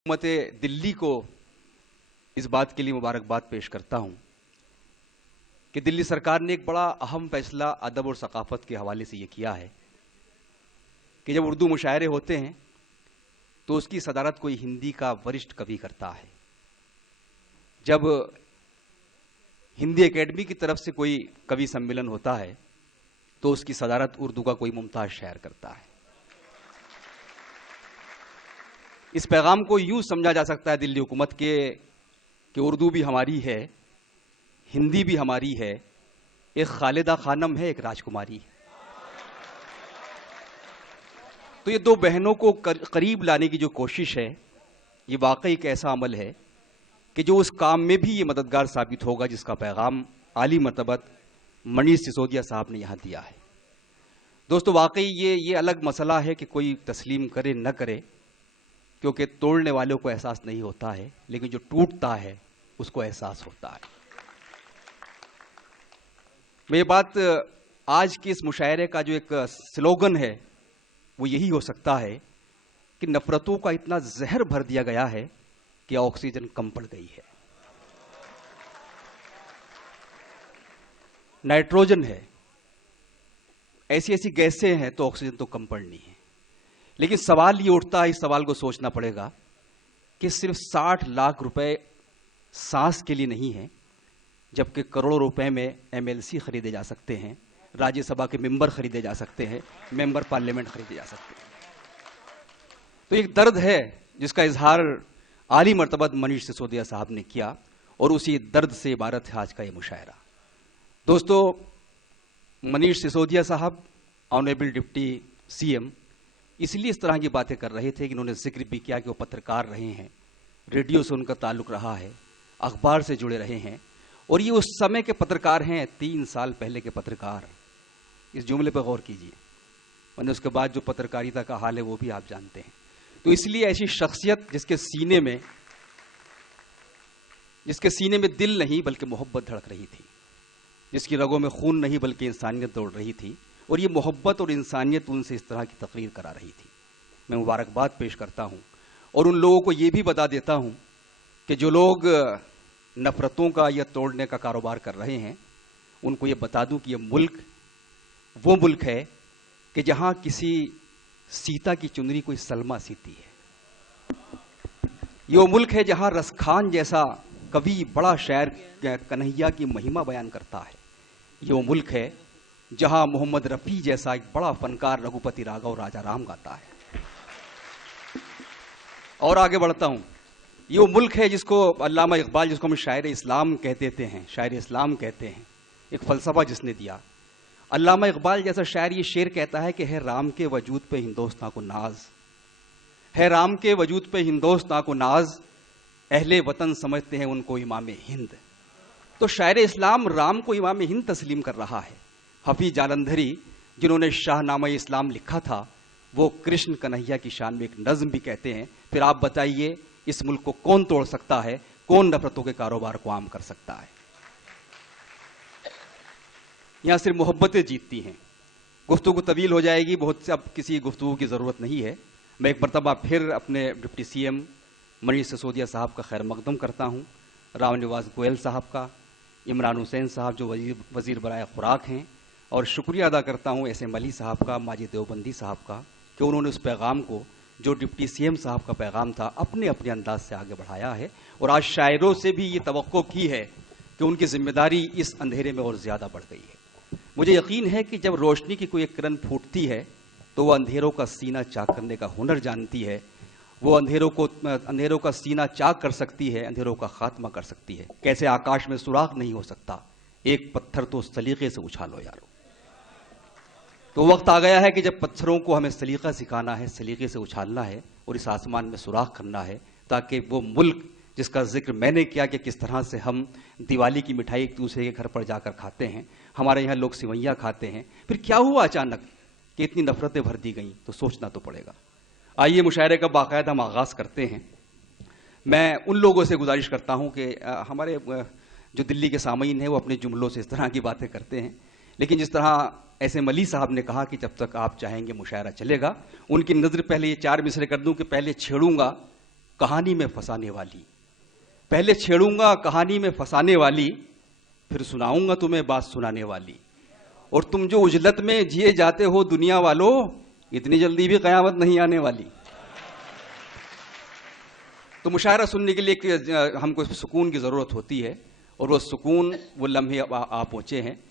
हुकूमत दिल्ली को इस बात के लिए मुबारकबाद पेश करता हूं कि दिल्ली सरकार ने एक बड़ा अहम फैसला अदब और सकाफत के हवाले से ये किया है कि जब उर्दू मुशायरे होते हैं तो उसकी सदारत कोई हिंदी का वरिष्ठ कवि करता है। जब हिंदी एकेडमी की तरफ से कोई कवि सम्मेलन होता है तो उसकी सदारत उर्दू का कोई मुमताज शायर करता है। इस पैगाम को यूं समझा जा सकता है दिल्ली हुकूमत के कि उर्दू भी हमारी है, हिंदी भी हमारी है, एक खालिदा खानम है, एक राजकुमारी है। तो ये दो बहनों को करीब लाने की जो कोशिश है ये वाकई एक ऐसा अमल है कि जो उस काम में भी ये मददगार साबित होगा जिसका पैगाम आली मर्तबत मनीष सिसोदिया साहब ने यहाँ दिया है। दोस्तों, वाकई ये अलग मसला है कि कोई तस्लीम करे न करे, क्योंकि तोड़ने वालों को एहसास नहीं होता है, लेकिन जो टूटता है उसको एहसास होता है। मेरी बात आज के इस मुशायरे का जो एक स्लोगन है वो यही हो सकता है कि नफरतों का इतना जहर भर दिया गया है कि ऑक्सीजन कम पड़ गई है। नाइट्रोजन है, ऐसी ऐसी गैसें हैं तो ऑक्सीजन तो कम पड़नी है। लेकिन सवाल ये उठता है, इस सवाल को सोचना पड़ेगा कि सिर्फ 60 लाख रुपए सांस के लिए नहीं है, जबकि करोड़ों रुपए में एमएलसी खरीदे जा सकते हैं, राज्यसभा के मेंबर खरीदे जा सकते हैं, मेंबर पार्लियामेंट खरीदे जा सकते हैं। तो एक दर्द है जिसका इजहार आली मर्तबत मनीष सिसोदिया साहब ने किया और उसी दर्द से इबारत है आज का ये मुशायरा। दोस्तों, मनीष सिसोदिया साहब ऑनरेबल डिप्टी सीएम इसलिए इस तरह की बातें कर रहे थे कि इन्होंने जिक्र भी किया कि वो पत्रकार रहे हैं, रेडियो से उनका ताल्लुक रहा है, अखबार से जुड़े रहे हैं और ये उस समय के पत्रकार हैं, 3 साल पहले के पत्रकार। इस जुमले पर गौर कीजिए, वरना उसके बाद जो पत्रकारिता का हाल है वो भी आप जानते हैं। तो इसलिए ऐसी शख्सियत जिसके सीने में दिल नहीं बल्कि मोहब्बत धड़क रही थी, जिसकी रगों में खून नहीं बल्कि इंसानियत दौड़ रही थी, और ये मोहब्बत और इंसानियत उनसे इस तरह की तकरीर करा रही थी। मैं मुबारकबाद पेश करता हूं और उन लोगों को ये भी बता देता हूं कि जो लोग नफरतों का या तोड़ने का कारोबार कर रहे हैं उनको ये बता दूं कि ये मुल्क वो मुल्क है कि जहां किसी सीता की चुनरी कोई सलमा सीती है। ये वो मुल्क है जहां रसखान जैसा कवि बड़ा शायर कन्हैया की महिमा बयान करता है। ये वो मुल्क है जहां मोहम्मद रफी जैसा एक बड़ा फनकार रघुपति राघव राजा राम गाता है। और आगे बढ़ता हूं, ये वो मुल्क है जिसको अल्लामा इकबाल, जिसको हम शायर इस्लाम कहते हैं, एक फलसफा जिसने दिया। अल्लामा इकबाल जैसा शायर ये शेर कहता है कि है राम के वजूद पे हिंदोस्तां को नाज, है राम के वजूद पे हिंदोस्तां को नाज, अहले वतन समझते हैं उनको इमाम हिंद। तो शायर इस्लाम राम को इमाम हिंद तस्लीम कर रहा है। हफीज जालंधरी जिन्होंने शाहनामा इस्लाम लिखा था वो कृष्ण कन्हैया की शान में एक नज्म भी कहते हैं। फिर आप बताइए इस मुल्क को कौन तोड़ सकता है, कौन नफरतों के कारोबार को आम कर सकता है। यहां सिर्फ मोहब्बतें जीतती हैं। गुफ्तगू तवील हो जाएगी, बहुत से अब किसी गुफ्तगू की जरूरत नहीं है। मैं एक मरतबा फिर अपने डिप्टी सीएम मनीष सिसोदिया साहब का खैर मकदम करता हूं, राव निवास गोयल साहब का, इमरान हुसैन साहब जो वजीर बराए खुराक हैं, और शुक्रिया अदा करता हूं एसएम अली साहब का, माजिद देवबंदी साहब का, कि उन्होंने उस पैगाम को जो डिप्टी सीएम साहब का पैगाम था अपने अपने अंदाज से आगे बढ़ाया है। और आज शायरों से भी ये तवक्को की है कि उनकी जिम्मेदारी इस अंधेरे में और ज्यादा बढ़ गई है। मुझे यकीन है कि जब रोशनी की कोई एक किरण फूटती है तो वह अंधेरों का सीना चाक करने का हुनर जानती है, वो अंधेरों का सीना चाक कर सकती है, अंधेरों का खात्मा कर सकती है। कैसे आकाश में सुराख नहीं हो सकता, एक पत्थर तो सलीके से उछालो यारो। तो वक्त आ गया है कि जब पत्थरों को हमें सलीका सिखाना है, सलीके से उछालना है और इस आसमान में सुराख करना है, ताकि वो मुल्क जिसका जिक्र मैंने किया कि किस तरह से हम दिवाली की मिठाई एक दूसरे के घर पर जाकर खाते हैं, हमारे यहाँ लोग सिवैयाँ खाते हैं, फिर क्या हुआ अचानक कि इतनी नफरतें भर दी गई, तो सोचना तो पड़ेगा। आइए मुशायरे का बाकायदा हम आगाज करते हैं। मैं उन लोगों से गुजारिश करता हूं कि हमारे जो दिल्ली के सामीन हैं वो अपने जुमलों से इस तरह की बातें करते हैं, लेकिन जिस तरह एसएम अली साहब ने कहा कि जब तक आप चाहेंगे मुशायरा चलेगा, उनकी नजर पहले ये 4 मिसरे कर दूं कि पहले छेड़ूंगा कहानी में फंसाने वाली। पहले छेड़ूंगा कहानी में फंसाने वाली, फिर सुनाऊंगा तुम्हें बात सुनाने वाली। और तुम जो उजलत में जिए जाते हो दुनिया वालों, इतनी जल्दी भी कयामत नहीं आने वाली। तो मुशायरा सुनने के लिए हमको सुकून की जरूरत होती है, और वो सुकून, वो लम्हे आ पहुंचे हैं।